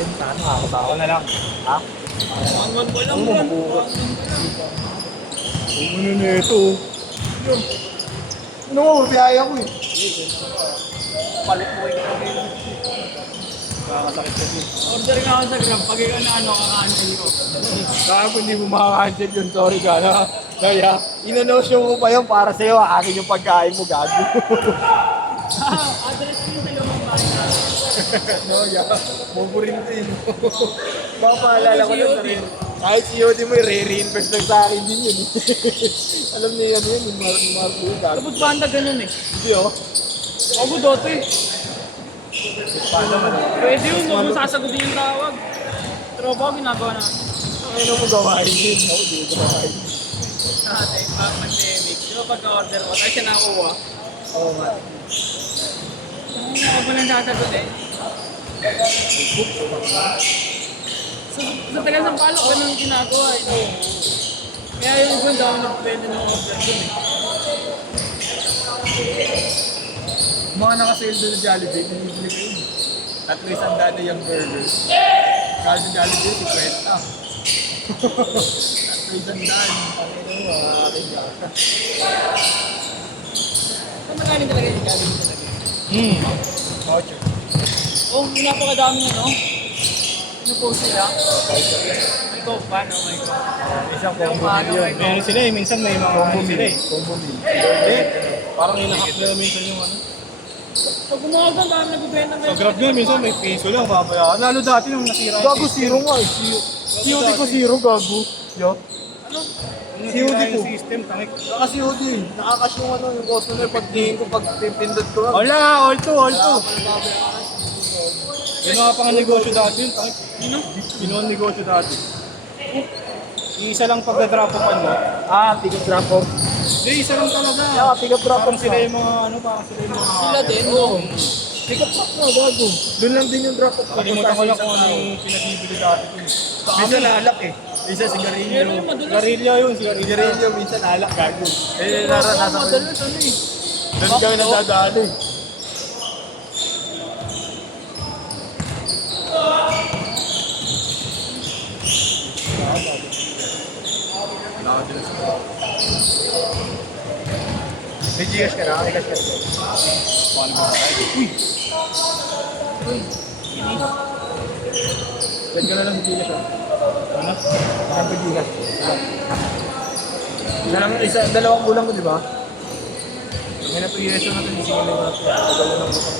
chicken. Nakakatawa na lang. Ha? One ko lang Ano mo, yan. mabukas? Ano na ito? Ano mo, biyaya ko eh. Palit mo kayo kami. Nakakasakit kasi. Order nga ako sa Grab. Pag ikaw na ano, kakancel ko. Kaya hindi mo makakancel yun, sorry ka na. Kaya, inanosyo mo pa yun para sa'yo, akin yung pagkain mo, gago. Address ko sa lumang bahay na. No, yeah. Maburin ko yun. Baka paalala ko lang na rin. Kahit COD mo, re-reinvest lang sa akin din yun. Alam niya yan yun, yung Marco yun, gago. Kapag banda ganun eh. Hindi oh. Ako dati. Paano man oh. Pwede yun, huwag mo sasagutin yung tawag. Tropa ko ginagawa natin. Ano mo gawain yun? Ako, di ko gawain. Dati, pandemic. Di ba pagka-order ko, tayo siya nakuha. Oo nga. Huwag mo lang sasagutin. Sa tagal ng palo, ganun yung ginagawa eh. Kaya yung ibang daw nag-pwede ng order dun eh. Mga nakasale doon sa Jollibee, nanibili ko yun. Tatlo isang dada yung burger. Kaya sa Jollibee, 50. Tatlo isang daan. Panginoon mo, aking gata. Saan magaling talaga yung gagawin talaga? Voucher. Oh, napakadami ano? Pinupost nila. May coke ba? No, may coke. Isang combo meal yun. Meron sila eh, minsan may mga Combo sila meal. eh. Combo meal. Hindi, parang inahak nila minsan yung ano. Pag umaga, dami nagbibenta Sa Grab nga, minsan may piso lang, babayaan. Lalo dati nung nasira yung Gago, zero nga eh. COD ko zero, gago. Yo. Ano? Nung COD nasira ko. yung system, tangik. Saka COD eh. Nakakash yung ano, yung customer pag tingin ko, pag pipindot ko lang. Wala, all two, all two. Ginawa pa nga negosyo dati yun, tangik. Ano? Ginawa negosyo dati. Yung isa lang pagka-drop-offan mo. Ah, pick up drop off. Hindi, isa lang talaga. Yeah, pick up drop Parang off sila ka. yung mga ano, parang sila yung mga... Sila din, Oo. Pick up drop na, gago. Doon lang din yung drop off. Kalimutan ko lang kung ano yung pinagbibili dati ko. Minsan alak eh. Minsan sigarilyo. Pero yung madalas, Garilya yun, sigarilya. Sigarilyo, minsan alak, gago. Eh, madalas naranasan ko. ano eh. Doon kami nadadaan eh. May Gcash ka na? May cash ka na? Paano ba tayo? Uy! Send ka na lang sa Gcash ah. Ano? Saan pa Gcash? Dalawang kulang ko, di ba? May napiyeso natin yung sinilin ko na ito. Tagal na ng butang.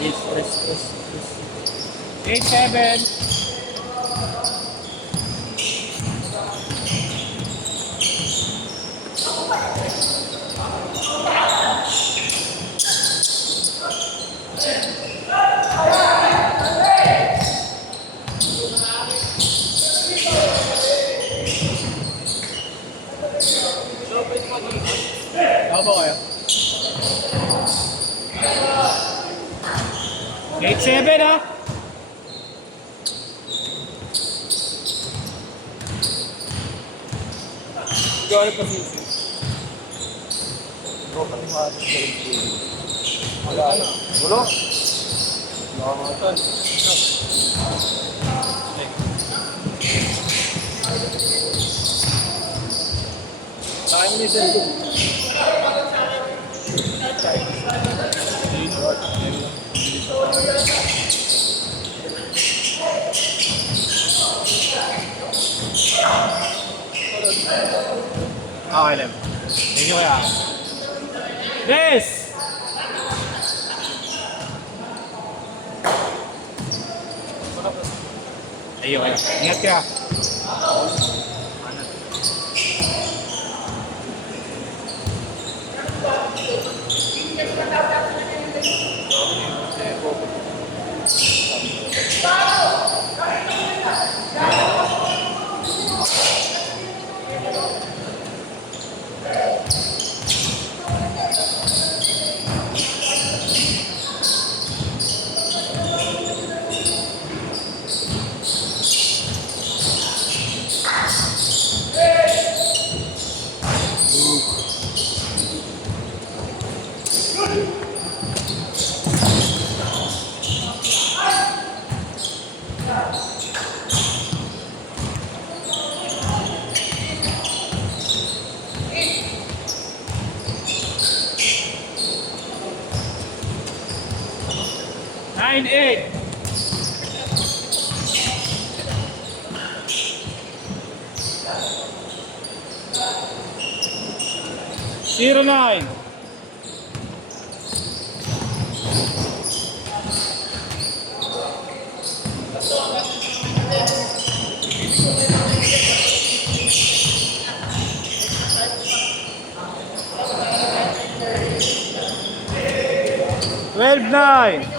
Yes. 8-7! Ako ba kayo? 8-7 ha? Gawin pa sisi. Bro, pati mga wala na. Gulo? Nakakatan. Saan mo yung cellphone? Okay lang. Thank you kaya. Yes! Ayun kaya. Ingat ka. 9-8. Zero 9. Twelve 9.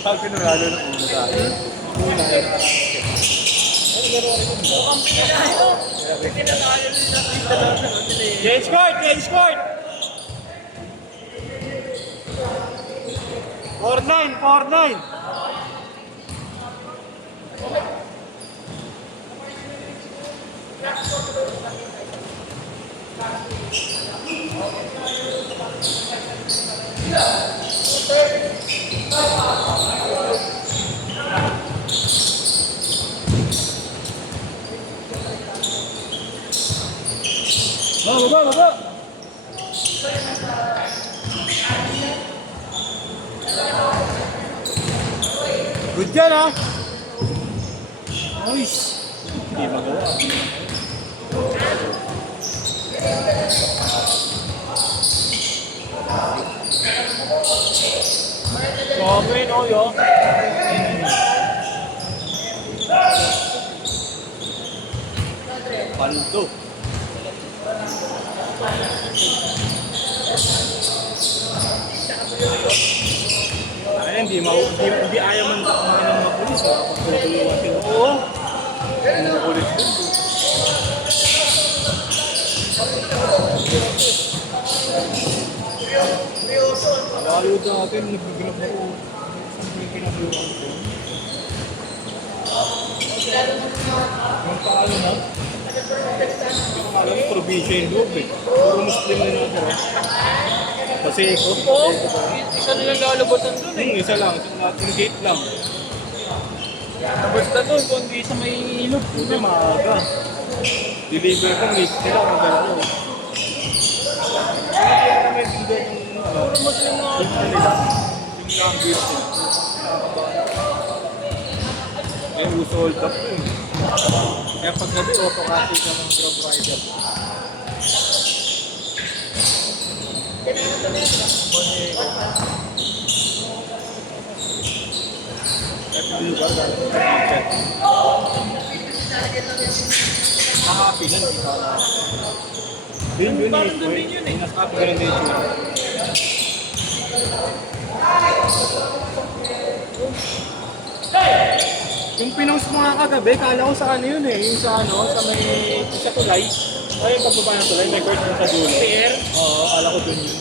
Pag pinuralo ng ulo tayo. Una Change court! Change court! 4-9! 4-9! Baba! Good yan ah! Nice! Hindi magawa. Sobrang no, yo. Paldo. Ay, hindi ayaw man kumain ng mga pulis. Pagtutulungan sila. Oo. Mga pulis din. Lalo natin, nagbibilap ako. Saan yung pinagluhan ko? Yung paano na? Hindi ko alam, probinsya yung loob eh. Puro Muslim na natin eh. Kasi ikaw, Oo. Isa na lang lalabasan dun eh. isa lang, yung gate lang. Basta dun, kundi sa may ilog. Buti maaga. Deliver ko, late sila kung gano'n. May tingnan yung ano. Puro mas yung mga... Yung nila. Yung language nila. May uso hold up ko eh. Kaya pag gabi, auto-copy ka ng grab rider. At yung lugar, galing sa market. Nakapilan, di ba? Yun, Parang doon din yun eh. yung nasabi ko rin din yun. Yung pinost mo nga kagabi, kala ko sa ano yun eh. Yung sa ano, sa may, sa tulay. Ay, yung pagbaba ng tulay, may court sa dulo. Pier? Oo, kala ko dun yun.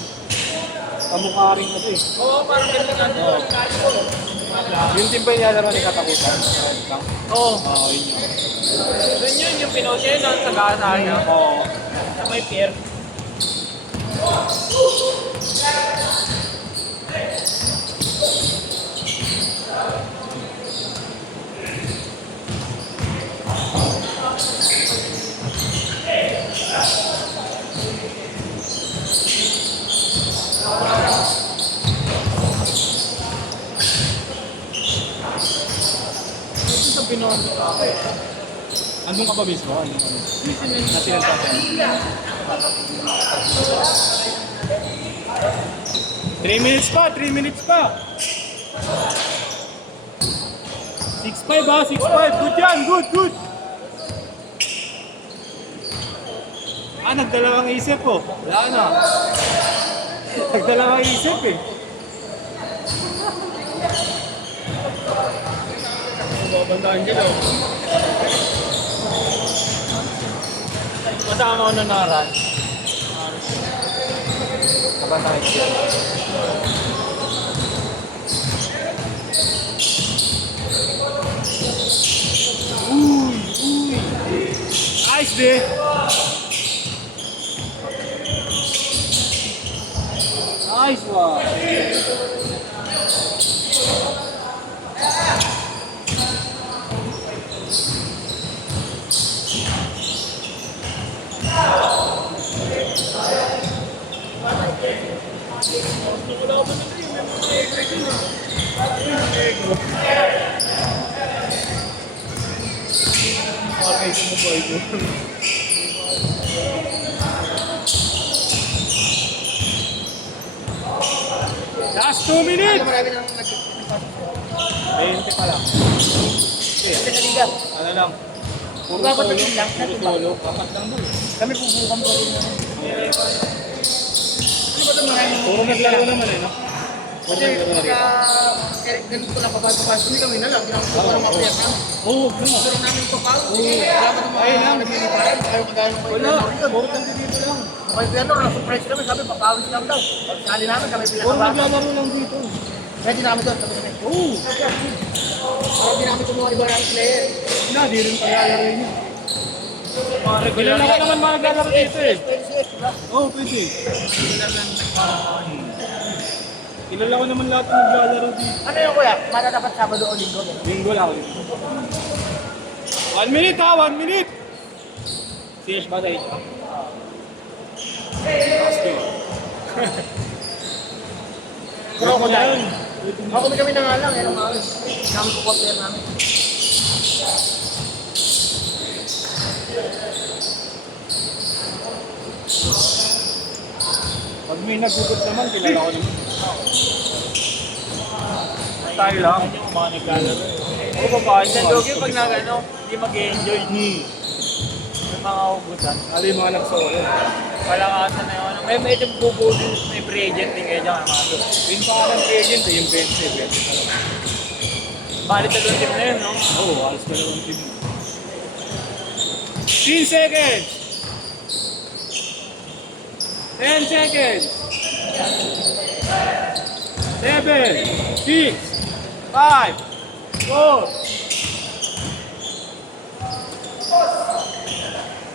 Kamukha rin kasi. Oo, parang ganun nga doon. Yun din ba yung nilalaro ni Katakutan? Oo. Oo, yun yun. Doon yun, yung pinost niya yun doon sa gasa niya. Oo. Sa may pier. Ito sa pinost ko. Andun ka ba mismo? Andun ka mismo? Nasinagpasan. 3 minutes pa! 3 minutes pa! 6-5 ha! 6-5! Good yan! Good! Good! Ah, nagdalawang isip po. Wala na. Nagdalawang isip eh. Babantaan dyan oh. Kasama ko na naran. Kabantahin siya. Nice day! Nice one. Okay, sumuboy ko. Last 2 minutes! Marami nang nag-20 20 pa lang. Kasi sa liga. Ano lang? Puro Dapat solo. naging lang, Puro solo. Kapat lang doon. Kami pupukan pa rin. Ano ba ito marami? Puro naglaro naman eh, no? Puro Kasi naglaro na rin. ganito ko lang papasok. Hindi kami na lang. Ginagawa ko lang mapayak namin. Oo, no. Pero namin ito pa. Wala ba ito mga nagliliparan? Ayaw kagaya ng Wala. Puro nandito lang. Okay, pero na-surprise kami. Sabi, papawis lang daw. Pagkali namin kami Puro pinakabaka. naglalaro lang dito. Kaya di namin doon. Sabi kami, Oo. parang di namin kumuha iba ng player. Wala, di rin paglalaro yun. Kilala ka naman mga naglalaro dito eh. Oo, pwede. Kilala ko naman lahat ng naglalaro dito. Ano yung kuya? Mata dapat Sabado o Linggo? Linggo lang ulit. 1 minute ha, 1 minute! CS ba tayo? Crocodile. Ako kami na nga lang. Yan ang mga namin ko player namin. Pag may nagugot naman, kilala ko naman. Tayo lang. Yung mga naglalaro. Ako ba ba? Sa Dogi, pag nag-ano, hindi mag-enjoy. May mga ubusan. Ano yung mga nagsolo? Palakasan na yun. May medyo bubudin, may pre-agent din kayo dyan. Mga doon. Yung pangalan ng agent eh, yung 20 pa lang. Balik dalawang team na yun, no? Oo, alas ka lang team. 10 seconds! 10 seconds! 7, 6, 5, 4, 3, 2, 1.